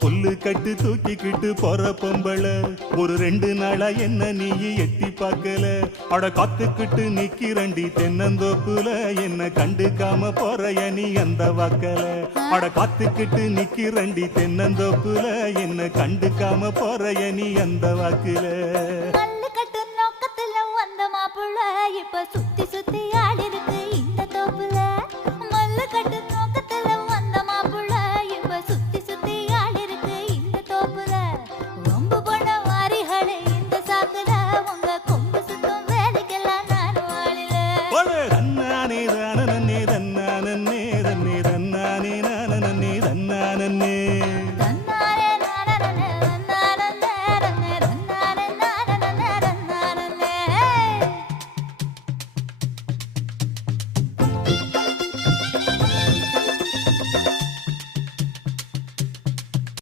புல்லு கட்டு தூக்கிக்கிட்டு போற பொம்பள ஒரு 2 நாளா என்ன நீ எட்டி பார்க்கல. அட காத்துக்கிட்டு நிக்கிறண்டி தென்னந்தோப்புல என்ன கண்டுக்காம போறைய நீ அந்த வாக்கல. அட காத்துக்கிட்டு நிக்கிறண்டி தென்னந்தோப்புல என்ன கண்டுக்காம போறைய நீ அந்த வாக்குல. கல்லு கட்டு நோக்கத்துல வந்த மாப்புள்ள இப்ப சுத்தி சுத்தி ஆடி